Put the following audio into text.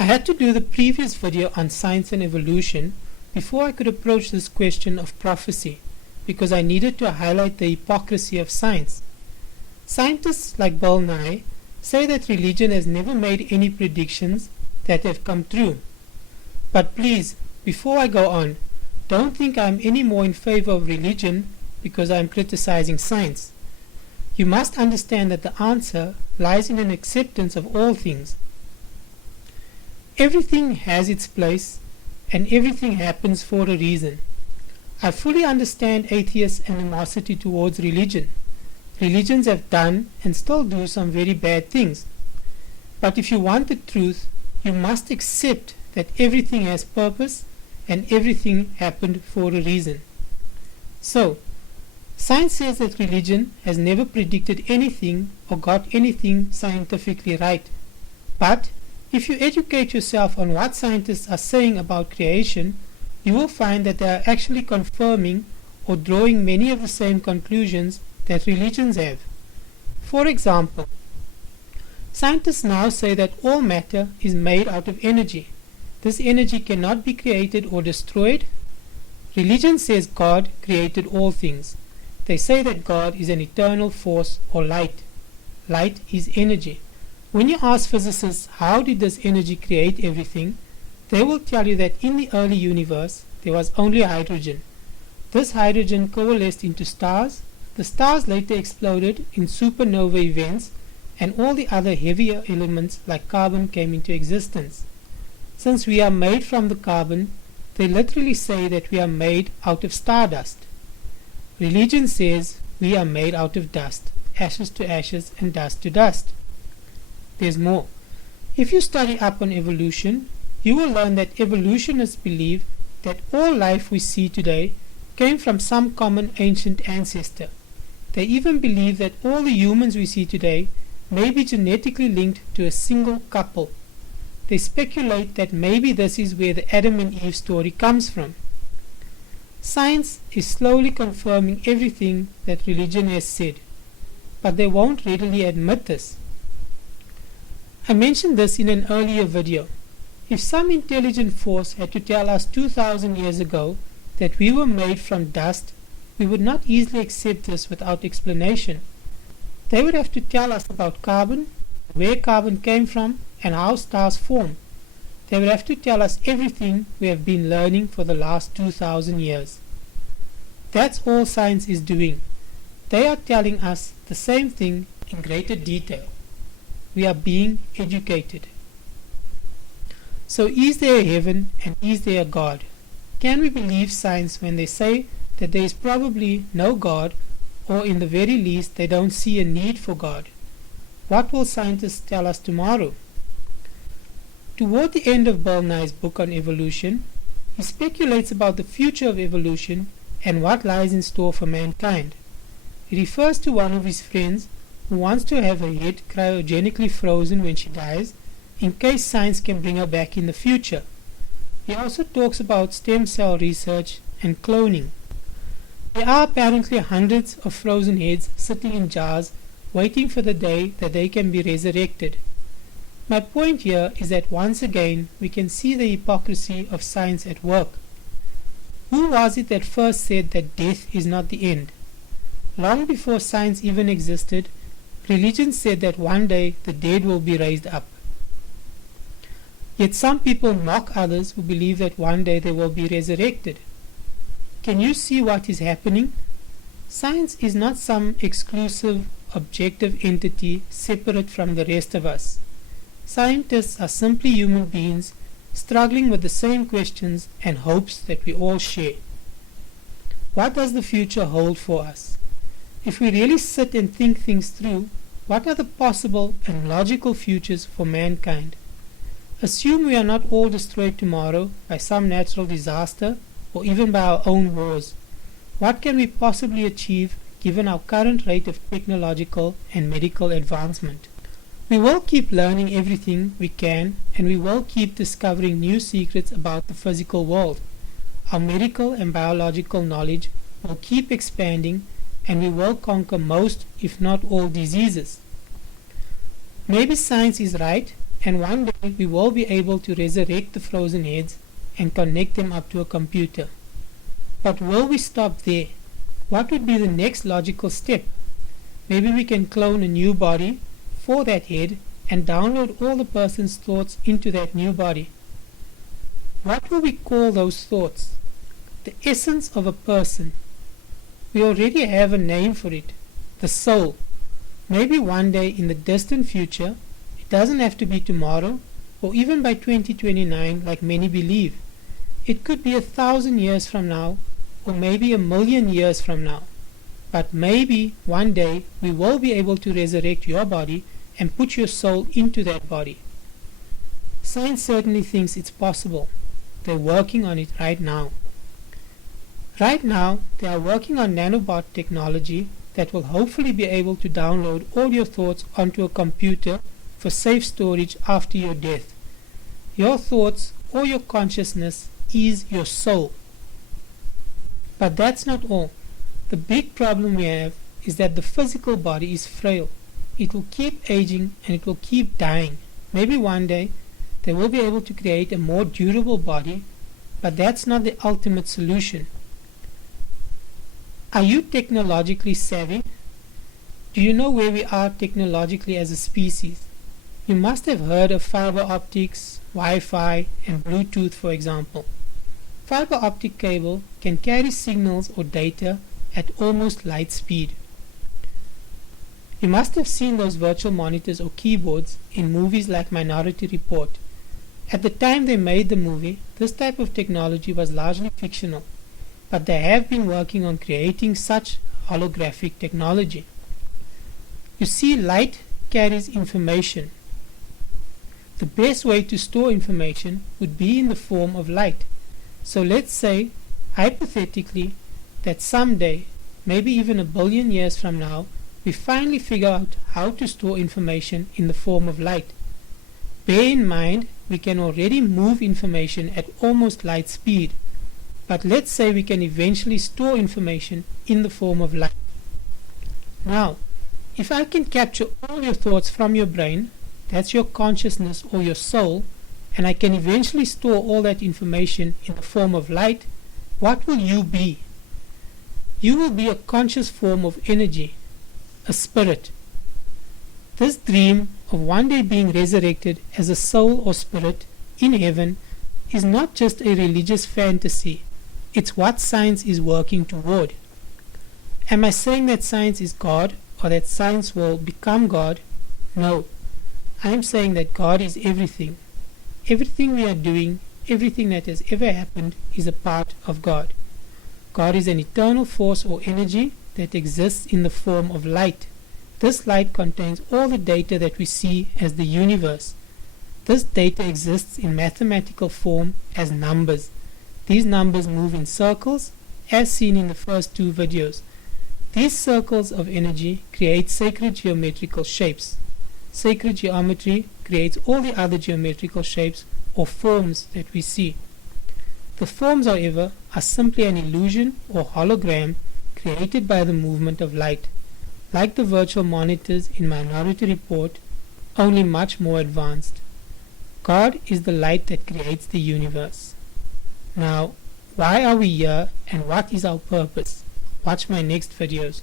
I had to do the previous video on science and evolution before I could approach this question of prophecy, because I needed to highlight the hypocrisy of science. Scientists like Bill Nye say that religion has never made any predictions that have come true. But please, before I go on, don't think I am any more in favor of religion because I am criticizing science. You must understand that the answer lies in an acceptance of all things. Everything has its place, and everything happens for a reason. I fully understand atheists' animosity towards religion. Religions have done and still do some very bad things. But if you want the truth, you must accept that everything has purpose and everything happened for a reason. So, science says that religion has never predicted anything or got anything scientifically right. But if you educate yourself on what scientists are saying about creation, you will find that they are actually confirming or drawing many of the same conclusions that religions have. For example, scientists now say that all matter is made out of energy. This energy cannot be created or destroyed. Religion says God created all things. They say that God is an eternal force or light. Light is energy. When you ask physicists how did this energy create everything, they will tell you that in the early universe there was only hydrogen. This hydrogen coalesced into stars. The stars later exploded in supernova events, and all the other heavier elements like carbon came into existence. Since we are made from the carbon, they literally say that we are made out of stardust. Religion says we are made out of dust, ashes to ashes and dust to dust. There's more. If you study up on evolution, you will learn that evolutionists believe that all life we see today came from some common ancient ancestor. They even believe that all the humans we see today may be genetically linked to a single couple. They speculate that maybe this is where the Adam and Eve story comes from. Science is slowly confirming everything that religion has said, but they won't readily admit this. I mentioned this in an earlier video. If some intelligent force had to tell us 2000 years ago that we were made from dust, we would not easily accept this without explanation. They would have to tell us about carbon, where carbon came from, and how stars form. They would have to tell us everything we have been learning for the last 2000 years. That's all science is doing. They are telling us the same thing in greater detail. We are being educated. So is there a heaven and is there a God? Can we believe science when they say that there is probably no God, or in the very least they don't see a need for God? What will scientists tell us tomorrow? Toward the end of Bill Nye's book on evolution, he speculates about the future of evolution and what lies in store for mankind. He refers to one of his friends who wants to have her head cryogenically frozen when she dies, in case science can bring her back in the future. He also talks about stem cell research and cloning. There are apparently hundreds of frozen heads sitting in jars waiting for the day that they can be resurrected. My point here is that once again we can see the hypocrisy of science at work. Who was it that first said that death is not the end? Long before science even existed, religion said that one day the dead will be raised up. Yet some people mock others who believe that one day they will be resurrected. Can you see what is happening? Science is not some exclusive, objective entity separate from the rest of us. Scientists are simply human beings struggling with the same questions and hopes that we all share. What does the future hold for us? If we really sit and think things through, what are the possible and logical futures for mankind? Assume we are not all destroyed tomorrow by some natural disaster or even by our own wars. What can we possibly achieve given our current rate of technological and medical advancement? We will keep learning everything we can, and we will keep discovering new secrets about the physical world. Our medical and biological knowledge will keep expanding, and we will conquer most, if not all, diseases. Maybe science is right, and one day we will be able to resurrect the frozen heads and connect them up to a computer. But will we stop there? What would be the next logical step? Maybe we can clone a new body for that head and download all the person's thoughts into that new body. What will we call those thoughts? The essence of a person. We already have a name for it, the soul. Maybe one day in the distant future, it doesn't have to be tomorrow or even by 2029 like many believe. It could be 1,000 years from now or maybe 1,000,000 years from now. But maybe one day we will be able to resurrect your body and put your soul into that body. Science certainly thinks it's possible. They're working on it right now. Right now, they are working on nanobot technology that will hopefully be able to download all your thoughts onto a computer for safe storage after your death. Your thoughts or your consciousness is your soul. But that's not all. The big problem we have is that the physical body is frail. It will keep aging and it will keep dying. Maybe one day they will be able to create a more durable body, but that's not the ultimate solution. Are you technologically savvy? Do you know where we are technologically as a species? You must have heard of fiber optics, Wi-Fi, and Bluetooth, for example. Fiber optic cable can carry signals or data at almost light speed. You must have seen those virtual monitors or keyboards in movies like Minority Report. At the time they made the movie, this type of technology was largely fictional, but they have been working on creating such holographic technology. You see, light carries information. The best way to store information would be in the form of light. So let's say, hypothetically, that someday, maybe even 1,000,000,000 years from now, we finally figure out how to store information in the form of light. Bear in mind, we can already move information at almost light speed, but let's say we can eventually store information in the form of light. Now, if I can capture all your thoughts from your brain, that's your consciousness or your soul, and I can eventually store all that information in the form of light, what will you be? You will be a conscious form of energy, a spirit. This dream of one day being resurrected as a soul or spirit in heaven is not just a religious fantasy, it's what science is working toward. Am I saying that science is God or that science will become God? No. I am saying that God is everything. Everything we are doing, everything that has ever happened is a part of God. God is an eternal force or energy that exists in the form of light. This light contains all the data that we see as the universe. This data exists in mathematical form as numbers. These numbers move in circles, as seen in the first two videos. These circles of energy create sacred geometrical shapes. Sacred geometry creates all the other geometrical shapes or forms that we see. The forms, however, are simply an illusion or hologram created by the movement of light, like the virtual monitors in Minority Report, only much more advanced. God is the light that creates the universe. Now, why are we here and what is our purpose? Watch my next videos.